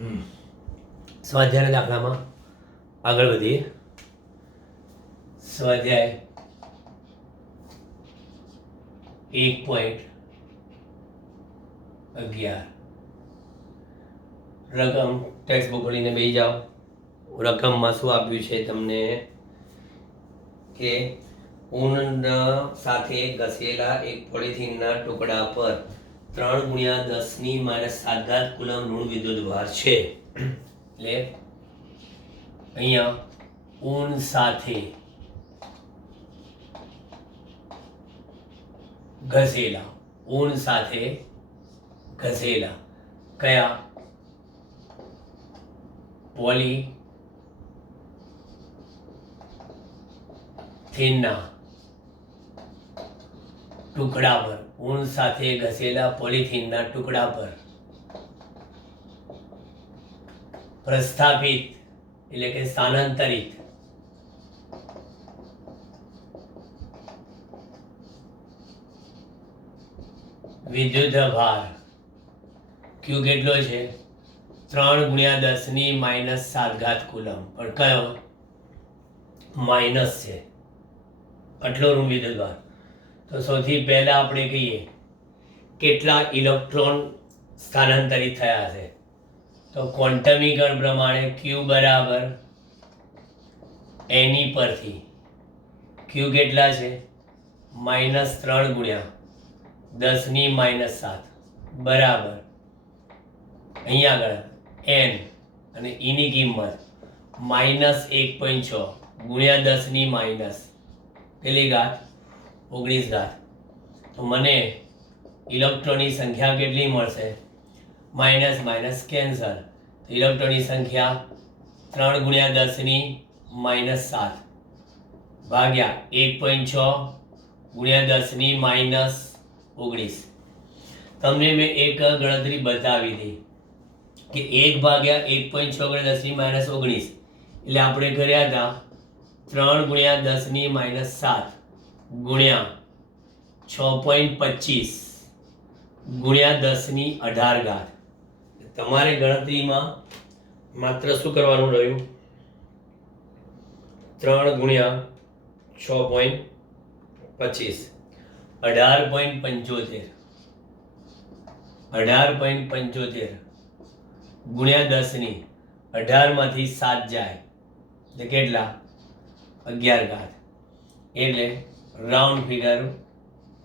સ્વાધ્યાયના દાખલામાં આગળ વધીએ. સ્વાધ્યાય 1.11 રકમ ટેક્સ્ટ બુક લઈને બેસી જાઓ. રકમમાં શું આપ્યું છે તમને કે ઊન સાથે ઘસેલા એક પોલિથીનના ટુકડા પર 3×10⁻⁷ કુલમ ઋણ વિદ્યુત ભાર છે. એટલે અહીંયા ઊન સાથે ઘસેલા કયા પોલિથીનના ટુકડા પર ઊન સાથે ઘસેલા પોલિથીનના ટુકડા પર પ્રસ્થાપિત એટલે કે સ્થાનાંતરિત વિદ્યુત ભાર ક્યુ કેટલો છે? 3×10⁻⁷ કુલમ. પણ કયો? માઇનસ છે, આટલો ઋણ વિદ્યુત ભાર. તો સૌથી પહેલા આપણે કહીએ કેટલા ઇલેક્ટ્રોન સ્થાનાંતરિત થયા છે. તો ક્વોન્ટમીકરણ પ્રમાણે Q બરાબર એની પરથી Q કેટલા છે? -3×10⁻⁷ બરાબર અહીંયા આગળ n અને E ની કિંમત -1.6 × 10⁻⁻19 તો મને ઇલેક્ટ્રોનની સંખ્યા કેટલી મળશે? Minus cancel. ઇલેક્ટ્રોનની સંખ્યા 3×10⁻⁷ ભાગ્યા 1.6 × 10⁻⁻19. તમને મેં એક ગણતરી બતાવી હતી કે 1/1.6 × 10⁻⁻19 એટલે આપણે કર્યા હતા 3×10⁻⁷ ગુણ્યા 6.25 ગુણ્યા 10⁻18. તમારે ગણતરીમાં માત્ર શું કરવાનું રહ્યું? 3×6.25 18.75 ગુણ્યા 10⁻18 માંથી 7 જાય એટલે કેટલા? 11. એટલે રાઉન્ડ ફિગર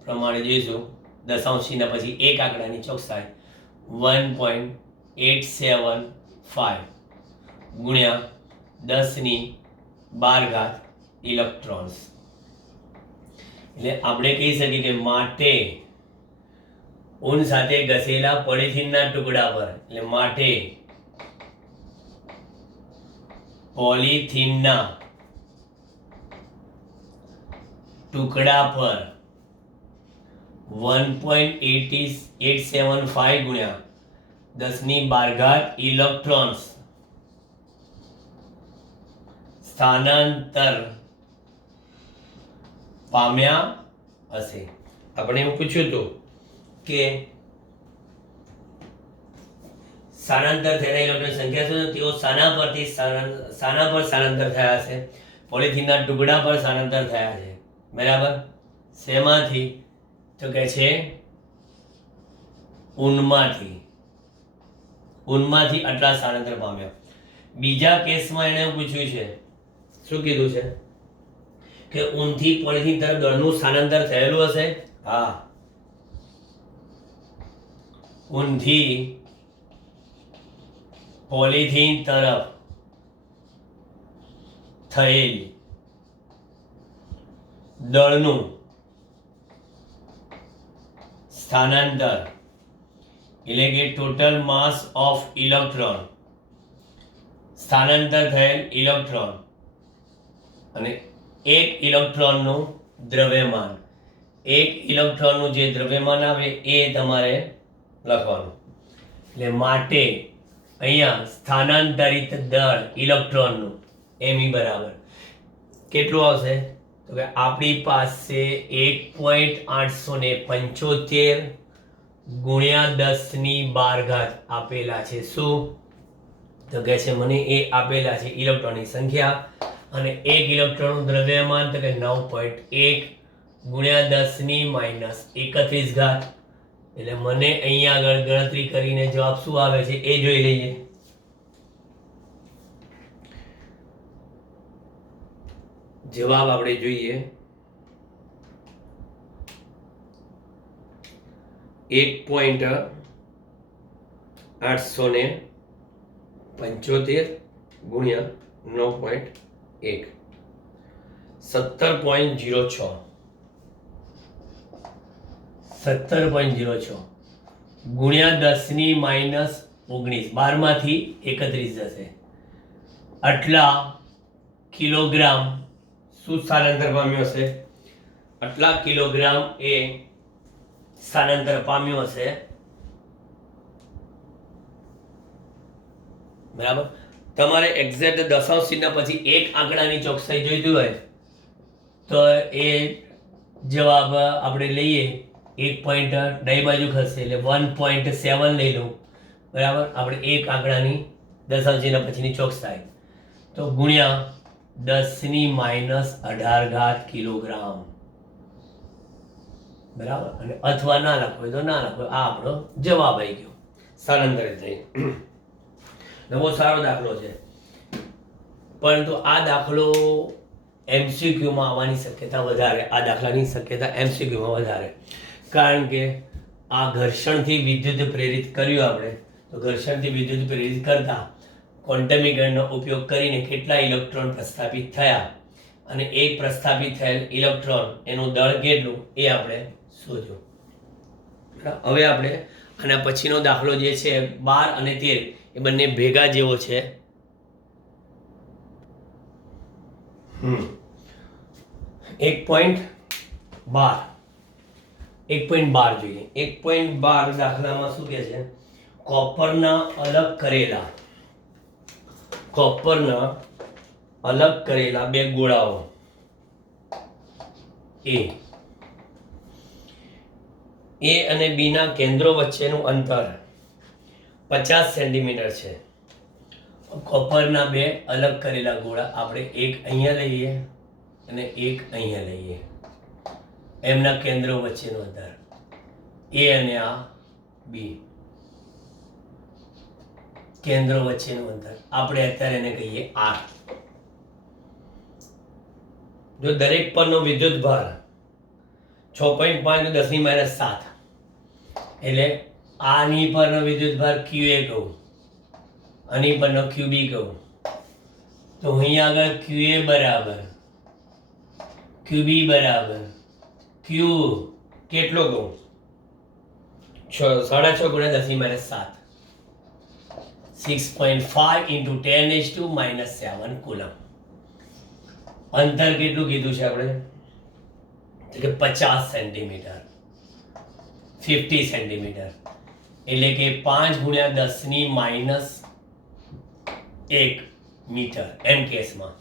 પ્રમાણે જોઈશું દશાંશના પછી એક આંકડાની ચોકસાઈ 1.875 ગુણ્યા 10⁻12 ઇલેક્ટ્રોન્સ. એટલે આપણે કહી શકીએ કે માટે ઊન સાથે ઘસેલા પોલિથીનના ટુકડા પર એટલે માટે પોલિથીનના ટુકડા પર 1.875 ગુણ્યા 10⁻12 ઇલેક્ટ્રોન્સ સ્થાનાંતર પામ્યા હશે. આપણે એવું પૂછ્યું હતું કે સ્થાનાંતર થયેલા ઇલેક્ટ્રોનની સંખ્યા શું? તેઓ શાના પર સ્થાનાંતર થયા છે? પોલિથીનના ટુકડા પર સ્થાનાંતર થયા છે. બરાબર. શેમાંથી? તો કે છે ઊનમાંથી આટલા સ્થાનાંતર પામ્યા. બીજા કેસમાં એને પૂછ્યું છે, શું કીધું છે? કે ઊનથી પોલિથીન તરફ દળનું સ્થાનાંતર થયેલું હશે. હા, ઊનથી પોલિથીન તરફ થયેલ દળનું સ્થાનાંતર એટલે કે ટોટલ માસ ઓફ ઇલેક્ટ્રોન, સ્થાનાંતર થયેલ ઇલેક્ટ્રોન અને એક ઇલેક્ટ્રોનનું દ્રવ્યમાન. એક ઇલેક્ટ્રોનનું જે દ્રવ્યમાન આવે એ તમારે લખવાનું. એટલે માટે અહીંયા સ્થાનાંતરિત દળ ઇલેક્ટ્રોનનું એમી બરાબર કેટલું આવશે? તો કે આપણી પાસે 1.875 ગુણ્યા 10⁻12 આપેલા છે. શું? તો કહે છે મને એ આપેલા છે ઇલેક્ટ્રોનની સંખ્યા અને એક ઇલેક્ટ્રોનનું દ્રવ્યમાન તો કે 9.1 ગુણ્યા 10⁻31 ઘાત. એટલે મને અહીંયા આગળ ગણતરી કરીને જવાબ શું આવે છે એ જોઈ લઈએ. જવાબ આપણે જોઈએ 1.875 ગુણ્યા 9.1 17.06 ગુણ્યા 10⁻19 12માંથી 31 જશે. આટલા કિલોગ્રામ શું સ્થાનાંતર પામ્યો હશે? આટલા કિલોગ્રામ એ સ્થાનાંતર પામ્યો હશે. બરાબર. તમારે એક્ઝેક્ટ દશાંશ ચિહ્ન પછી એક આંકડાની ચોકસાઈ જોઈતી હોય તો એ જવાબ આપણે લઈએ 1 પોઈન્ટ ડાબી બાજુ ખસશે એટલે 1.7 લઈ લઉં. બરાબર. આપણે એક આંકડાની દશાંશ ચિહ્ન પછીની ચોકસાઈ તો ગુણ્યા 10⁻18 ઘાત કિલોગ્રામ. બરાબર. અને અથવા ના લખો તો ના લખો. આ આપણો જવાબ આવી ગયો સ્થાનાંતરિત થઈ. બહુ સારો દાખલો છે, પરંતુ આ દાખલો એમસીક્યુમાં આવવાની શક્યતા વધારે. આ દાખલાની શક્યતા એમસીક્યુમાં વધારે, કારણ કે આ ઘર્ષણથી વિદ્યુત પ્રેરિત કર્યું આપણે. તો ઘર્ષણથી વિદ્યુત પ્રેરિત કરતા ક્વોન્ટમીકરણનો ઉપયોગ કરીને કેટલા ઇલેક્ટ્રોન પ્રસ્થાપિત થયા અને એક પ્રસ્થાપિત થયેલ ઇલેક્ટ્રોન એનું દળ કેટલું એ આપણે શોધ્યું. હવે આપણે આના પછીનો દાખલો જે છે 12 અને 13 એ બંને ભેગા જેવો છે. 1.12 જોઈએ. 1.12 દાખલામાં શું કહે છે? કોપરના અલગ કરેલા બે ગોળાઓ એ અને બી ના કેન્દ્રો વચ્ચેનું અંતર 50 સેન્ટીમીટર છે. કોપરના બે અલગ કરેલા ગોળા આપણે એક અહીંયા લઈએ અને એક અહીંયા લઈએ. એમના કેન્દ્રો વચ્ચેનું અંતર એ અને આ બી, કેન્દ્રો વચ્ચેનું અંતર આપણે અત્યારે એને કહીએ આર. જો દરેક પરનો વિદ્યુત ભાર 6.5 × 10⁻7 એટલે આની પરનો વિદ્યુત ભાર QA કહું, આની પરનો QB કહું, તો અહીંયા આગળ QA બરાબર QB બરાબર Q કેટલો કહું? 6.5 × 10⁻7 6.5 × 10⁻⁻7 કુલમ. અંતર કેટલું કીધું છે આપણે? કે 50 સેન્ટીમીટર, 50 સેન્ટીમીટર એટલે કે 5 × 10⁻1 મીટર. એમ કેસમાં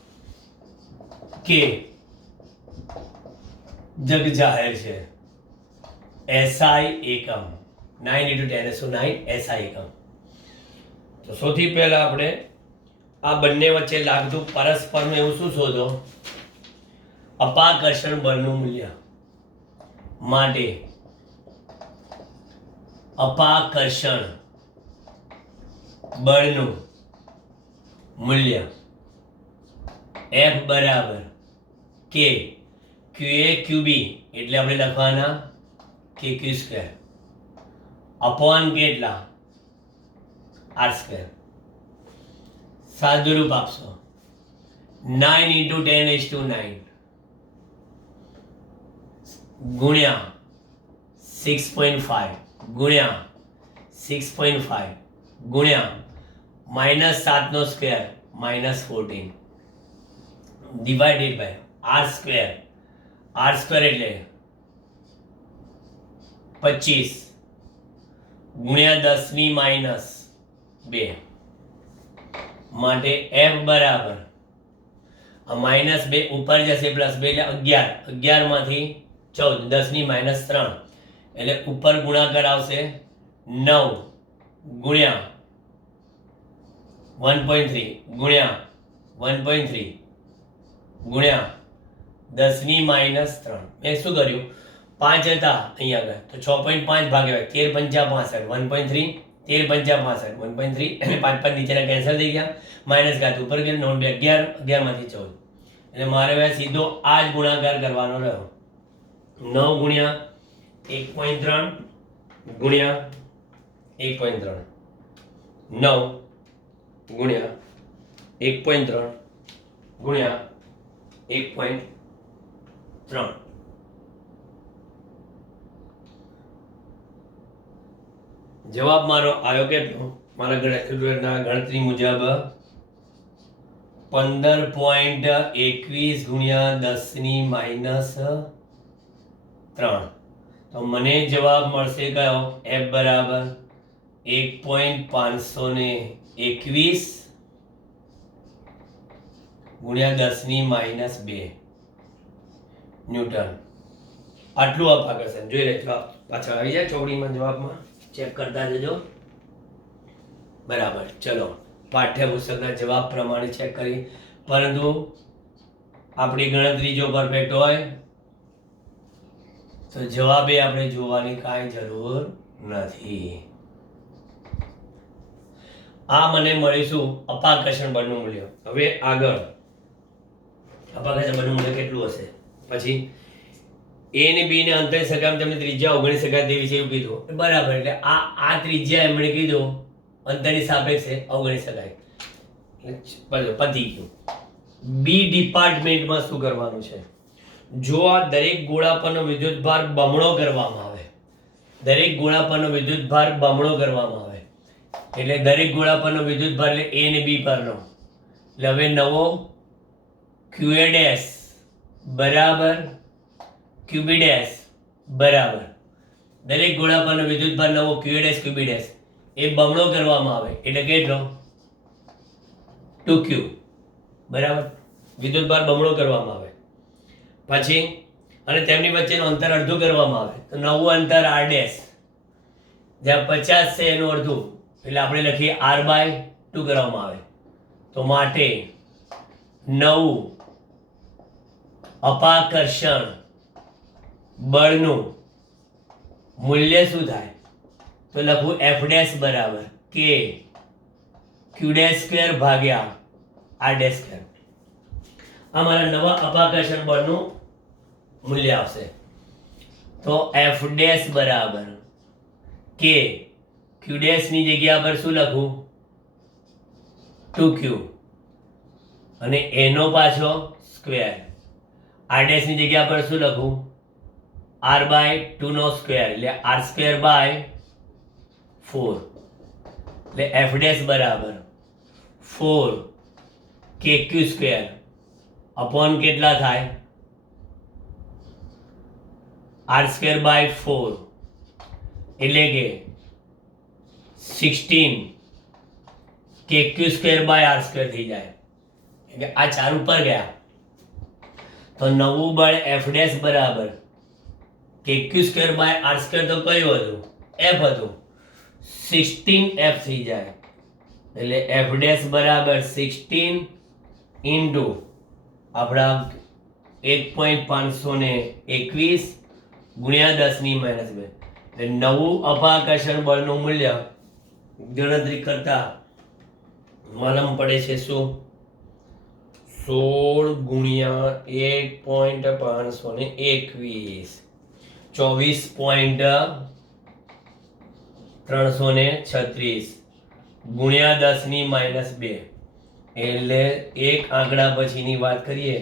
કે જગ જાહેર છે SI એકમ 9 × 10⁹ SI એકમ. તો સૌથી પહેલા આપણે આ બંને વચ્ચે લાગતું પરસ્પરનું એવું શું શોધો? અપાકર્ષણ બળનું મૂલ્ય. માટે અપાકર્ષણ બળનું મૂલ્ય F બરાબર કે QA QB એટલે આપણે લખવાના KQ² અપોન કેટલા? R². સાદુરૂપ આપશો 9 × 10⁹ ગુણ્યા 6.5 ગુણ્યા 6.5 ગુણ્યા -7² -14 ડિવાઇડેડ બાય R². R² એટલે 25 ગુણ્યા 10⁻2 માટે F બરાબર -2 ઉપર જશે +2 એટલે 11, 11 માંથી 14 10⁻3 એટલે ઉપર ગુણાકાર આવશે 9 ગુણ્યા 1.3 ગુણ્યા 1.3 ગુણ્યા 10 ની -3. મેં શું કર્યું, 5 હતા અહીંયા આગળ તો 6.5 ભાગ્યા 13 પંચા 65, 1.3 13 પંચા 65, 1.3 અને 5 5 નીચેના કેન્સલ થઈ ગયા, માઇનસ ઘાત ઉપર ગયા, 9 11 11 માંથી 14. એટલે મારે હવે સીધો આ જ ગુણાકાર કરવાનો રહ્યો. 9 ગુણ્યા 1.3 ગુણ્યા 1.3, 9 ગુણ્યા 1.3 ગુણ્યા 1.3. જવાબ મારો આવ્યો કેટલો? મારા ગણતરી મુજબ 15.21 ગુણ્યા 10 ની -3. તો મને જવાબ મળશે કયો? F બરાબર 1.521 ગુણ્યા 10 ની -2 ન્યૂટન. આટલું અપાકર્ષણ જોઈ લેજો. પાછળ આવી જાય ચોકડીમાં જવાબમાં, ચેક કરતા જજો. બરાબર, ચલો પાઠ્યપુસ્તકના જવાબ પ્રમાણે ચેક કરી. પરંતુ આપણી ગણતરી જો પરફેક્ટ હોય તો જવાબે આપણે જોવાની કાંઈ જરૂર નથી. આ મને મળીશું અપાકર્ષણ બળનું મૂલ્ય. હવે આગળ અપાકર્ષણ બળનું મૂલ્ય કેટલું હશે? પછી એ ને બી ને અંતરની સરખામણી તમને ત્રિજ્યા અવગણી શકાય તેવી છે એવું કીધું. બરાબર, એટલે આ ત્રિજ્યા એમણે કીધું અંતરની સાપેક્ષે અવગણી શકાય. પતી ગયું. બી ડિપાર્ટમેન્ટમાં શું કરવાનું છે? જો આ દરેક ગોળા પરનો વિદ્યુતભાર બમણો કરવામાં આવે, દરેક ગોળા પરનો વિદ્યુતભાર બમણો કરવામાં આવે એટલે દરેક ગોળા પરનો વિદ્યુતભાર એટલે એ અને બી પરનો, એટલે હવે નવો QA ડેશ બરાબર QB ડેશ બરાબર દરેક ગોળા પરનો વિદ્યુતભાર નવો QA ડેશ QB ડેશ એ બમણો કરવામાં આવે એટલે કેટલો? 2Q બરાબર. વિદ્યુતભાર બમણો કરવામાં આવે પછી અને તેમની વચ્ચેનું અંતર અડધું કરવામાં આવે તો નવું અંતર R ડેશ, જ્યાં 50 છે એનું અડધું એટલે આપણે લખીએ R/2 કરવામાં આવે. તો માટે નવું અપાકર્ષણ બળનું મૂલ્ય શું થાય? તો લખું F ડેશ બરાબર K Q ડેશ સ્ક્વેર ભાગ્યા R ડેશ સ્ક્વેર. આ મારા નવા અપાકર્ષણ બળનું મૂલ્ય આવશે. તો F ડેશ બરાબર K Q ડેશ ની જગ્યા પર શું લખું? 2Q અને એનો પાછો સ્ક્વેર. R ડેશ ની જગ્યા પર શું લખું? R/2 નો સ્ક્વેર એટલે R²/4 એટલે F ડેશ બરાબર 4KQ સ્ક્વેર અપોન કેટલા થાય? R²/4 એટલે કે 16KQ સ્ક્વેર/R² થઈ જાય. એટલે આ 4 ઉપર ગયા તો નવું બળ F ડેશ બરાબર KQ સ્ક્વેર/R² તો કયું હતું? F હતું. 16F થઈ જાય એટલે F ડેશ બરાબર 16 ઇન્ટુ આપણા 1.521 ગુણ્યા 10 ની -2 એટલે નવું અપાકર્ષણ બળનું મૂલ્ય ગણતરી કરતા માલમ પડે છે શું? 16 ગુણ્યા 1.521 24.336 ગુણ્યા 10 ની -2 એટલે એક આંકડા પછીની વાત કરીએ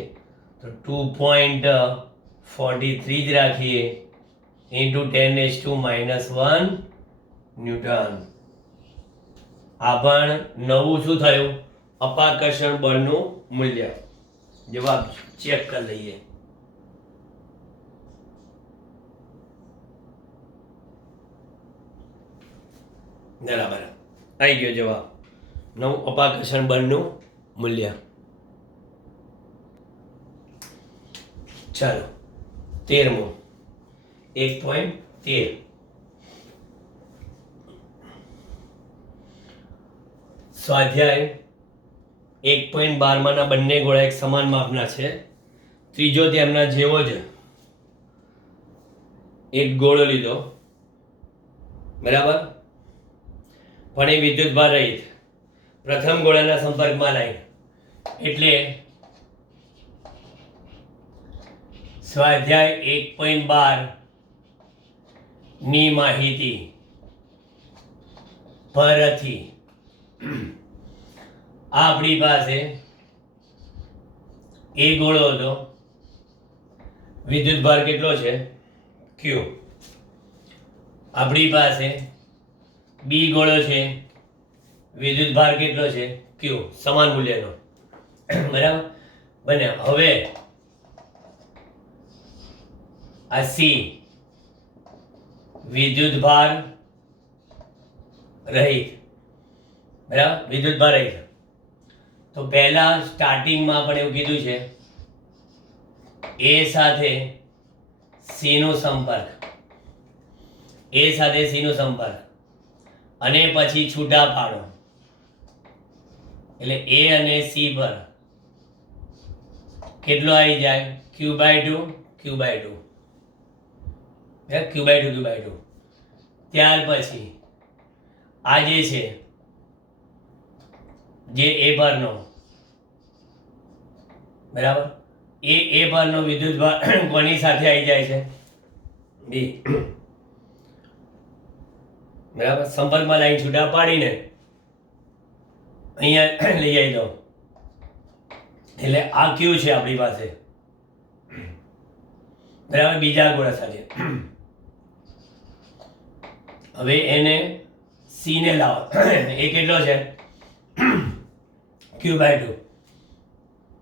તો 2.43 જ રાખીએ ઇન્ટુ 10⁻⁻1 ન્યૂટન. આ પણ નવું શું થયું? અપાકર્ષણ બળનું મૂલ્ય. જવાબ ચેક કરી લઈએ. બરાબર આવી ગયો જવાબ. નવું અપાકર્ષણ બળનું મૂલ્ય. ચાલો 13મો 1.13 સ્વાધ્યાય 1.12 બંને ગોળા એક સમાન માપના છે. ત્રીજો તેમના જેવો જ એક ગોળો લીધો, બરાબર, પણ એ વિદ્યુતભાર રહિત પ્રથમ ગોળાના સંપર્કમાં લાવી, એટલે સ્વાધ્યાય 1.12 ની માહિતી પરથી આપણી પાસે એ ગોળો હતો, વિદ્યુતભાર કેટલો છે Q. આપણી પાસે બી ગોળો છે, વિદ્યુતભાર કેટલો છે Q, સમાન મૂલ્યનો, બરાબર બને. હવે આ સી વિદ્યુતભાર રહિત, બરાબર, વિદ્યુતભાર રહિત. તો પહેલા સ્ટાર્ટિંગમાં આપણે એવું કીધું છે એ સાથે સી નો સંપર્ક, એ સાથે સી નો સંપર્ક, અને પછી છૂટા પાડો, એટલે એ અને સી પર કેટલો આવી જાય Q/2 Q/2, Q/2 Q/2. ત્યાર પછી આ જે છે જે એ પરનો, બરાબર, એ પરનો વિદ્યુતભાર કોની સાથે આવી જાય છે બી, બરાબર, સંપર્કમાં લાઈન છૂટા પાડીને અહીંયા લઈ આવી દો, એટલે આ ક્યુ છે આપણી પાસે, બરાબર, બીજા ગોળા સાથે. હવે એને સી ને લાવો, એ કેટલો છે Q/2,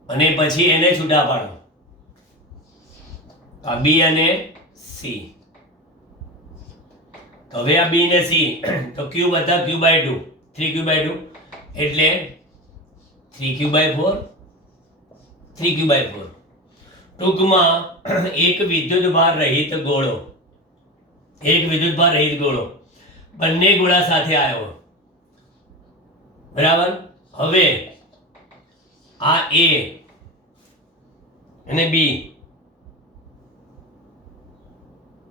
અને પછી એને છૂટા પાડો, આ બી અને સી. તો હવે આ બી ને સી, તો Q વત્તા Q/2 3Q/2, એટલે 3Q/4 3Q/4. ટૂંકમાં એક વિદ્યુતભાર રહિત ગોળો, એક વિદ્યુતભાર રહિત ગોળો બંને ગોળા સાથે આવ્યો, બરાબર. હવે આ એ અને બી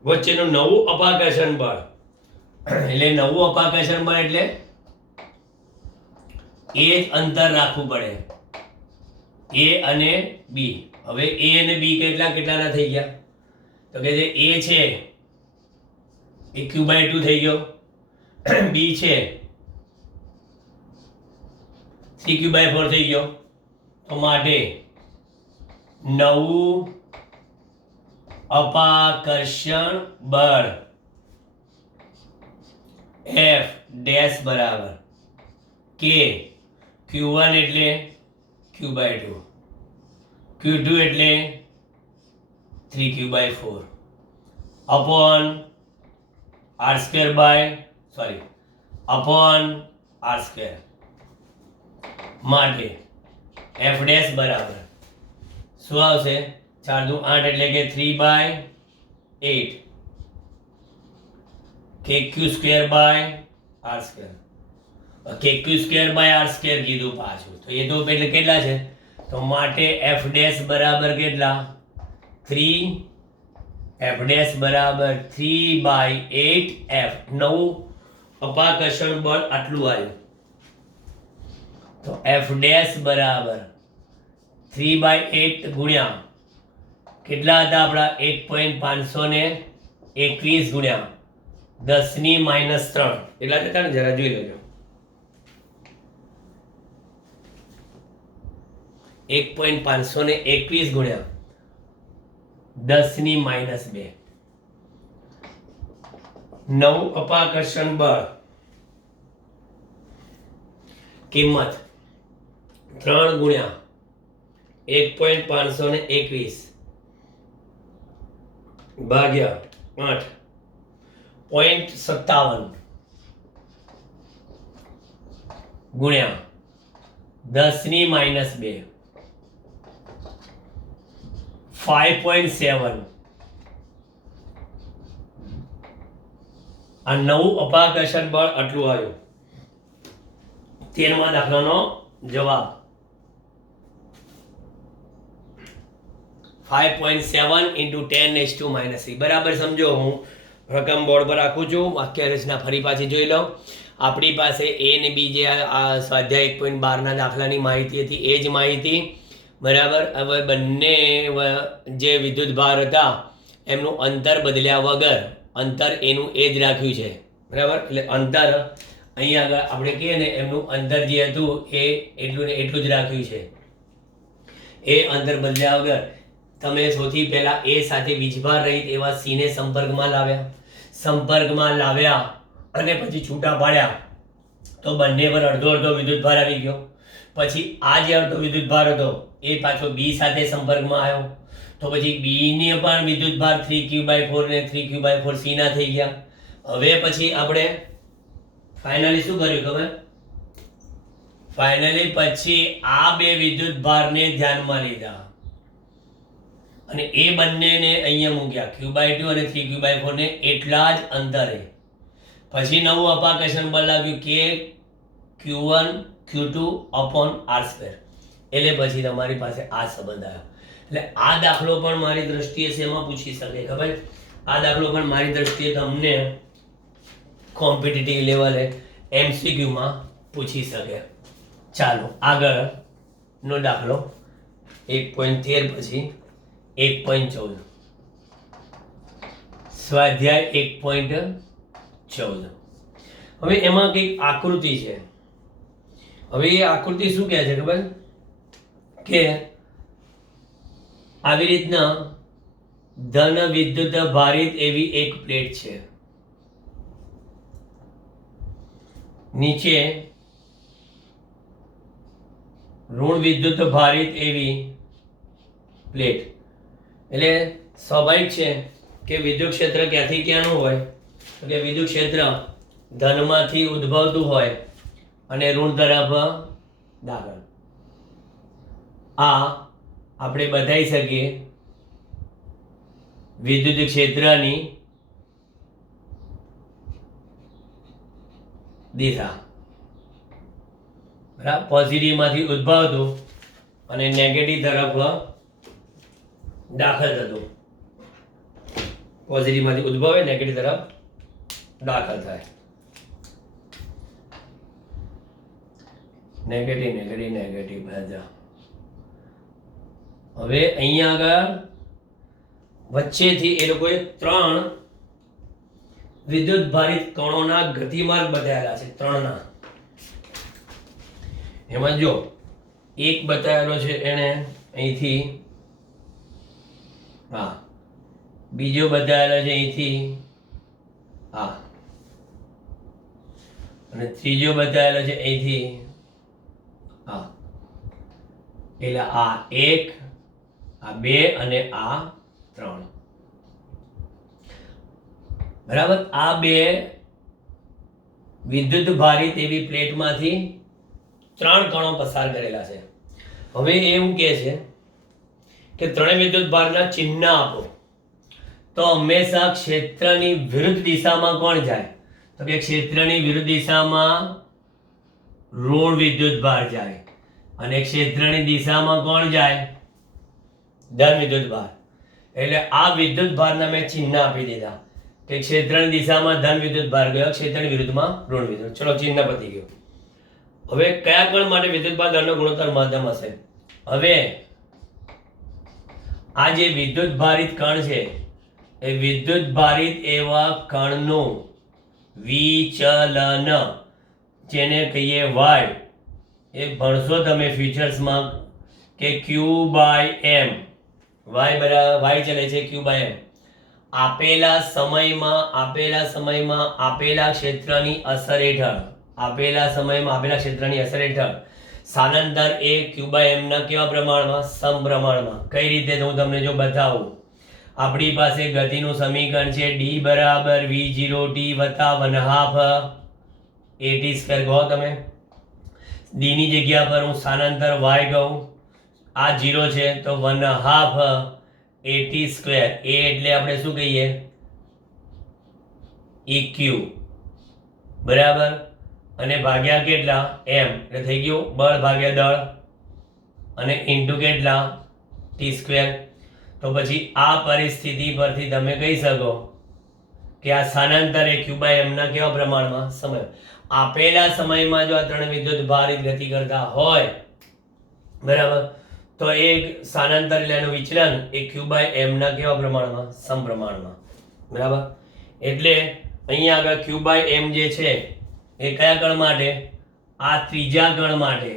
વચ્ચેનું નવું અપાકર્ષણ બળ, એટલે નવું અપાકર્ષણ બળ એટલે એ જ અંતર રાખવું પડે, એ અને બી. હવે એ અને બી કેટલાના થઈ ગયા, તો કે જે એ છે એ Q/2 થઈ ગયો, બી છે 3Q/4 થઈ ગયો. તો માટે નવું અપાકર્ષણ બળ F ડેશ બરાબર કે Q1 એટલે Q/2, Q2 એટલે 3Q/4 upon r² માટે F ડેશ બરાબર શું આવશે, 4 દુ 8 એટલે કે 3/8 KQ²/r², KQ²/r² કીધું પાછું, તો એ તો એટલે કેટલા છે, તો માટે F ડેશ બરાબર કેટલા 3, F ડેશ બરાબર 3/8F. નવું અપાકર્ષણ બળ આટલું આવ્યું, તો F ડેશ બરાબર 3/8 ગુણ્યા કેટલા હતા આપણા 1.521 ગુણ્યા 10⁻³ એટલા હતા ને, જરા જોઈ લેજો. 1.521 ગુણ્યા 10⁻². નવું અપાકર્ષણ બળ કિંમત 3 ગુણ્યા 1.521 ભાગ્યા 8.57 ગુણ્યા 10⁻², 5.7. આ નવું અપાકર્ષણ બળ આટલું આવ્યું. 13મા દાખલાનો જવાબ. 5.7 into 10⁻³ બરાબર સમજો. હું રકમ બોર્ડ પર રાખું છું. વાક્ય રચના ફરી પાછી જોઈ લો. આપણી પાસે એ ને બી જે આ સ્વાધ્યાય 1.12 દાખલાની માહિતી હતી એ જ માહિતી બરાબર. હવે બંને જે વિદ્યુત ભાર હતા એમનું અંતર બદલ્યા વગર અંતર એનું એ જ રાખ્યું છે બરાબર. એટલે અંતર અહીંયા આગળ આપણે કહીએ ને એમનું અંતર જે હતું એ એટલું ને એટલું જ રાખ્યું છે. એ અંતર બદલ્યા વગર તમે સૌથી પહેલા એ સાથે વીજભાર રહિત એવા સીને સંપર્કમાં લાવ્યા અને પછી છૂટા પાડ્યા તો બંને પર અડધો અડધો વિદ્યુત ભાર આવી ગયો. પછી આ જે અડધો વિદ્યુત ભાર હતો એ પાછો બી સાથે સંપર્કમાં આવ્યો તો પછી બી ને પણ વિદ્યુત ભાર 3q/4 ને 3q/4 સી ના થઈ ગયા. હવે પછી આપણે ફાઇનલી શું કર્યું ખબર? ફાઇનલી પછી આ બે વિદ્યુત ભારને ધ્યાનમાં લીધા અને એ બંનેને અહીંયા મૂક્યા q/2 અને 3q/4 ને એટલા જ અંતરે. પછી નવું અપાકર્ષણ બળ લાગ્યું કે q1 q2/r². એટલે પછી તમારી પાસે આ સંબંધ આવ્યો. એટલે આ દાખલો પણ મારી દ્રષ્ટિએ શેમાં પૂછી શકે ખબર? આ દાખલો પણ મારી દ્રષ્ટિએ તમને કોમ્પિટિટિવ લેવલે MCQ માં પૂછી શકે. ચાલો આગળનો દાખલો 1.13 પછી 1.14 સ્વાધ્યાય 1.14. હવે એમાં કંઈક આકૃતિ છે. હવે એ આકૃતિ શું કહે છે ખબર? કે આવી રીતના ધન વિદ્યુત ભારિત એવી એક પ્લેટ છે. નીચે ઋણ વિદ્યુત ભારિત એવી પ્લેટ. એટલે સ્વાભાવિક છે કે વિદ્યુત ક્ષેત્ર ક્યાંથી ક્યાંનું હોય તો કે વિદ્યુત ક્ષેત્ર ધનમાંથી ઉદ્ભવતું હોય અને ઋણ તરફ દાખલ. આ આપણે બતાવી શકીએ વિદ્યુત ક્ષેત્રની દિશા બરાબર. પોઝિટિવ માંથી ઉદ્ભવતું અને નેગેટિવ તરફ દાખલ થતું. પોઝિટિવ માંથી ઉદ્ભવે નેગેટિવ તરફ દાખલ થાય. નેગેટિવ નેગેટિવ નેગેટિવ બધા. હવે અહીંયા આગળ વચ્ચેથી એ લોકોએ 3 વિદ્યુત ભારિત કણોના ગતિમાર્ગ બતાવેલા છે. 3ના એમાં જો એક બતાવેલો છે એને અહીંથી આ, બીજો બતાવેલો છે અહીંથી આ, અને ત્રીજો બતાવેલો છે અહીંથી આ. એટલે આ 1, આ 2 અને આ 3 બરાબર. આ બે વિદ્યુત ભારિત એવી પ્લેટમાંથી 3 કણો પસાર કરેલા છે. હવે એવું કહે છે કે 3 વિદ્યુત ભારના ચિહ્ન આપો તો હંમેશા ક્ષેત્રની વિરુદ્ધ દિશામાં કોણ જાય? તો કે ક્ષેત્રની વિરુદ્ધ દિશામાં ઋણ વિદ્યુત ભાર જાય અને ક્ષેત્રની દિશામાં કોણ જાય? ધન વિદ્યુત ભાર. એટલે આ વિદ્યુત ભારના મેં ચિહ્ન આપી દીધા કે ક્ષેત્રની દિશામાં ધન વિદ્યુત ભાર ગયો, ક્ષેત્રની વિરુદ્ધમાં ઋણ વિદ્યુત. ચલો ચિહ્ન પતી ગયું. હવે કયા કણ માટે વિદ્યુત ભાર દળનો ગુણોત્તર મહત્તમ હશે? હવે આ જે વિદ્યુત ભારિત કણ છે એ વિદ્યુત ભારિત એવા કણનું વિચલન જેને કહીએ y, એ ભણશો તમે ફ્યુચર્સમાં કે q/m. y ચલે છે q/m. આપેલા સમયમાં આપેલા ક્ષેત્રની અસર હેઠળ સ્થાનાંતર એ q/m ના કેવા પ્રમાણમાં? સમપ્રમાણમાં. કઈ રીતે હું તમને જો બતાવું. આપણી પાસે ગતિનું સમીકરણ છે d = v0t + 1/2 at². કહો તમે d ની જગ્યા પર હું સ્થાનાંતર y કહું. આ 0 છે તો 1/2 at². a એટલે આપણે શું કહીએ? eq બરાબર. અને ભાગ્યા કેટલા? m. એટલે થઈ ગયું બળ ભાગ્યા દળ અને ઇન્ટુ કેટલા? t². તો પછી આ પરિસ્થિતિ પરથી તમે કહી શકો કે આ સ્થાનાંતર એ q બાય m ના કેવા પ્રમાણમાં સમય આપેલા સમયમાં જો આ ત્રણ વિદ્યુત ભારિત ગતિ કરતા હોય બરાબર તો એક સ્થાનાંતર એટલે એનું વિચલન એ q બાય m ના કેવા પ્રમાણમાં સમપ્રમાણમાં બરાબર એટલે અહીંયા આગળ q બાય m જે છે એ કયા કણ માટે આ ત્રીજા કણ માટે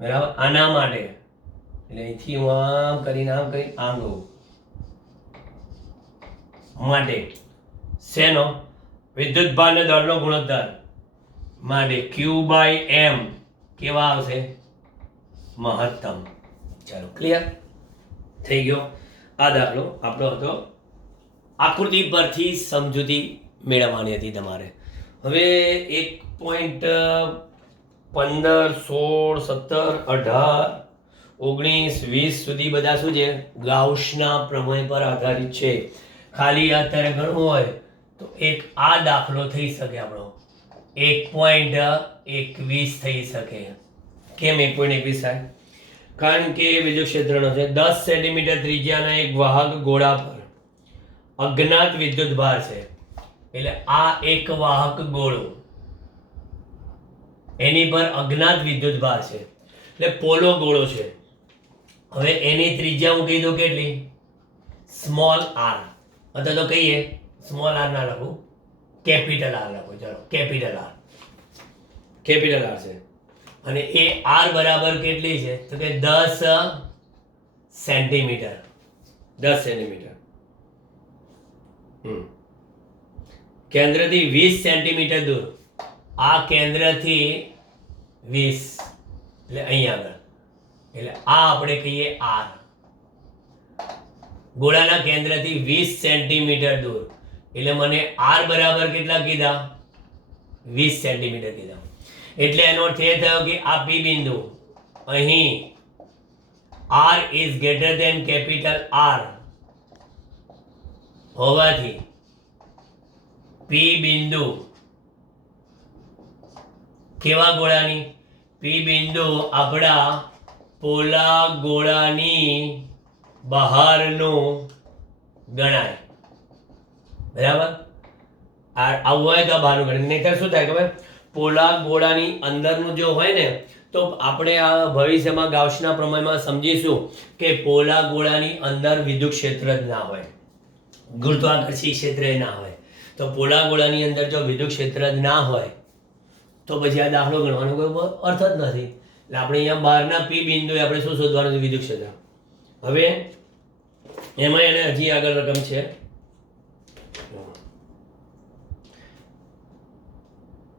બરાબર આના માટે એટલે અહીંથી હું આમ કરીને આમ ગયું માટે શેનો વિદ્યુત ભાર અને દળનો ગુણોત્તર માટે q બાય m કેવા આવશે મહત્તમ ચાલો ક્લિયર થઈ ગયો આ દાખલો આપણો હતો આકૃતિ પરથી સમજૂતી મેળવવાની હતી તમારે હવે 1.15 16 17 18 19 20 સુધી બધા શું છે ગાઉસના પ્રમેય પર આધારિત છે ખાલી અત્યારે ગણવું હોય તો એક આ દાખલો થઈ શકે આપણો 1.21 થઈ શકે કેમ 1.21 થાય કારણ કે વિદ્યુત ક્ષેત્રનો છે 10 સેન્ટીમીટર ત્રિજ્યાના એક વાહક ગોળા પર અજ્ઞાત વિદ્યુત ભાર છે એટલે આ એક વાહક ગોળો એની પર અજ્ઞાત વિદ્યુત ભાર છે એટલે પોલો ગોળો છે હવે એની ત્રિજ્યા હું કહી દઉં કેટલી સ્મોલ આર અથવા તો કહીએ સ્મોલ આર ના લખું કેપિટલ આર લખું ચાલો કેપિટલ આર છે અને એ આર બરાબર કેટલી છે તો કે 10 સેન્ટીમીટર 10 સેન્ટીમીટર કેન્દ્રથી 20 સેન્ટીમીટર દૂર આ કેન્દ્રથી 20 એટલે અહીંયા આગળ એટલે આ આપણે કહીએ આર ગોળાના કેન્દ્રથી 20 સેન્ટીમીટર દૂર એટલે મને આર બરાબર કેટલા કીધા 20 સેન્ટીમીટર કીધા એટલે એનો અર્થ એ થયો કે આ પી બિંદુ અહીં R is greater than capital R હોવાથી પી બિંદુ કેવા ગોળાની પી બિંદુ આપણા પોલા ગોળાની બહારનું ગણાય બરાબર આવું હોય તો બહારનું ગણાય નહીંતર શું થાય ખબર પોલા ગોળાની અંદરનું જો હોય ને તો આપણે આ ભવિષ્યમાં ગાઉસના પ્રમેયમાં સમજીશું કે પોલા ગોળાની અંદર વિદ્યુત ક્ષેત્ર જ ના હોય ગુરુત્વાકર્ષી ક્ષેત્ર ના હોય તો પોલા ગોળાની અંદર જો વિદ્યુત ક્ષેત્ર જ ના હોય તો પછી આ દાખલો ગણવાનો કોઈ અર્થ જ નથી એટલે આપણે અહીંયા બહારના પી બિંદુએ આપણે શું શોધવાનું છે વિદ્યુત ક્ષેત્ર હવે એમાં એને હજી આગળ રકમ છે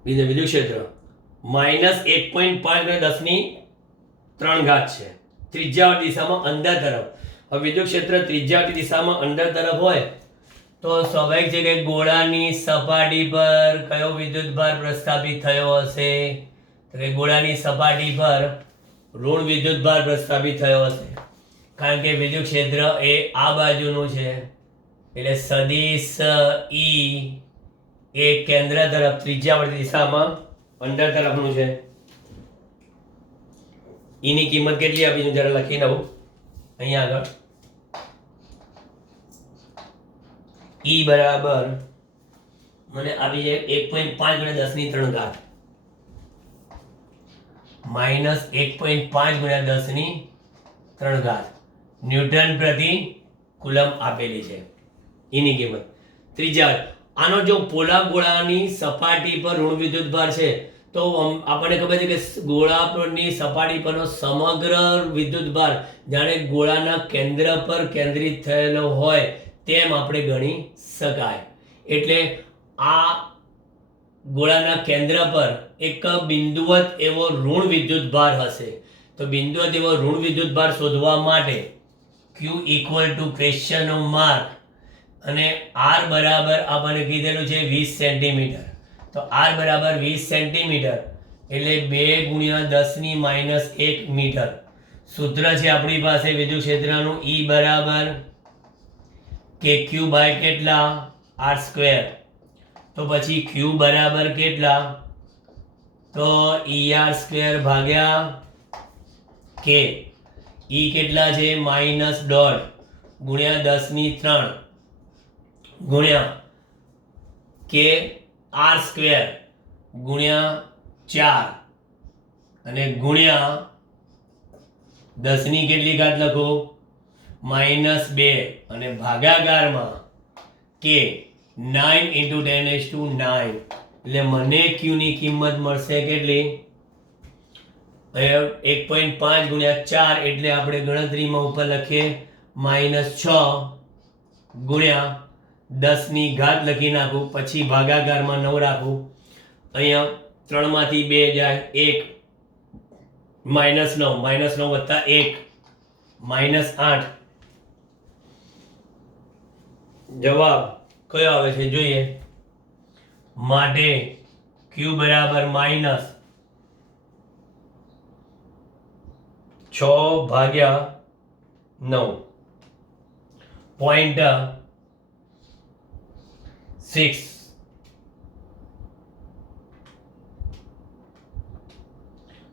વિદ્યુત ક્ષેત્ર -1.5×10⁻³ છે ત્રિજ્યાવાળી દિશામાં અંદર તરફ હવે વિદ્યુત ક્ષેત્ર ત્રિજ્યાવાળી દિશામાં અંદર તરફ હોય તો સ્વાભાવિક છે કે ગોળાની સપાટી પર કયો વિદ્યુત ભાર પ્રસ્થાપિત થયો હશે તો કે ગોળાની સપાટી પર ઋણ વિદ્યુત ભાર પ્રસ્થાપિત થયો હશે કારણ કે વિદ્યુત ક્ષેત્ર એ આ બાજુનું છે એટલે સદિશ ઈ એ કેન્દ્ર તરફ ત્રિજ્યાવાળી દિશામાં અંદર તરફનું છે ઈની કિંમત કેટલી આપી જરા લખી દઉં અહીંયા આગળ ઈ બરાબર મને આપી જાય 1.5×10⁻³ -1.5×10⁻³ ન્યૂટન પ્રતિ કુલમ આપેલી છે એની કિંમત ત્રીજા આનો જો પોલા ગોળાની સપાટી પર ઋણ વિદ્યુત ભાર છે તો આપણને ખબર છે કે ગોળા પરની સપાટી પરનો સમગ્ર વિદ્યુત ભાર જાણે ગોળાના કેન્દ્ર પર કેન્દ્રિત થયેલો હોય તેમ આપણે ગણી શકાય એટલે આ ગોળાના કેન્દ્ર પર એક બિંદુવત એવો ઋણ વિદ્યુત ભાર હશે તો બિંદુવત એવો ઋણ વિદ્યુત ભાર શોધવા માટે Q = ક્વેશ્ચન માર્ક અને R બરાબર આપણને કીધેલું છે 20 સેન્ટીમીટર તો R બરાબર 20 સેન્ટીમીટર એટલે 2×10⁻⁻1 મીટર સૂત્ર છે આપણી પાસે વિદ્યુત ક્ષેત્રનું E બરાબર KQ બાય કેટલા R². તો પછી Q બરાબર કેટલા તો ER² ભાગ્યા K. ઈ કેટલા છે -1.5 ગુણ્યા 10⁻³ ગુણ્યા કે r² ગુણ્યા 4 અને ગુણ્યા 10 ની કેટલી ઘાત લખો -2 અને ભાગાકારમાં કે 9 × 10⁹ એટલે મને q ની કિંમત મળશે કેટલી 1.5 ગુણ્યા 4 એટલે આપણે ગણતરીમાં ઉપર લખીએ -6 ગુણ્યા 10 ની ઘાત લખી નાખું પછી ભાગાકારમાં 9 રાખું અહીંયા 3 માંથી 2 જાય 1 -9 વત્તા 1 -8 જવાબ કયો આવે છે જોઈએ માટે q બરાબર -6/9 પોઈન્ટ 6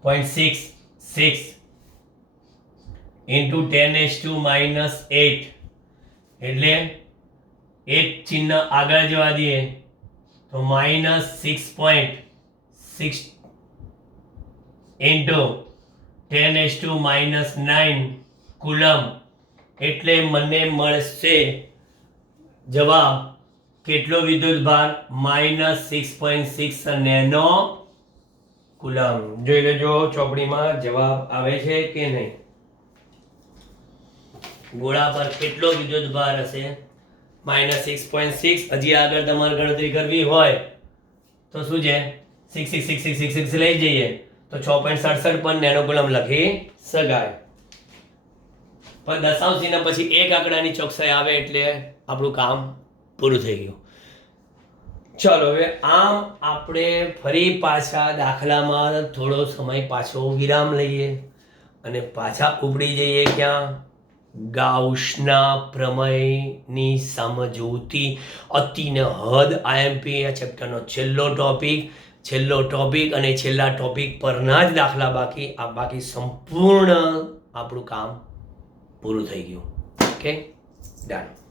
0.66 into 10⁻8 એટલે એક ચિહ્ન આગળ જવા દઈએ તો -6.6 into 10⁻9 કુલમ એટલે મને મળશે જવાબ કેટલો વિદ્યુતભાર -6.6 નેનો કુલમ જોઈ લેજો ચોપડીમાં જવાબ આવે છે કે નહીં ગોળા પર કેટલો વિદ્યુતભાર હશે -6.6 હજી આગળ તમારે ગણતરી કરવી હોય તો શું છે 6 લઈ જઈએ તો 6.67 પર નેનો કુલમ લખી શકાય પણ દશાંશના પછી એક આંકડાની ચોકસાઈ આવે એટલે આપણું કામ પૂરું થઈ ગયું ચલો હવે આમ આપણે ફરી પાછા દાખલામાં થોડો સમય પાછો વિરામ લઈએ અને પાછા ઉપડી જઈએ ક્યાં ગાઉસના પ્રમેયની સમજૂતી અતિને હદ આઈએમપી આ ચેપ્ટરનો છેલ્લો ટોપિક અને છેલ્લા ટોપિક પરના જ દાખલા બાકી સંપૂર્ણ આપણું કામ પૂરું થઈ ગયું ઓકે ડન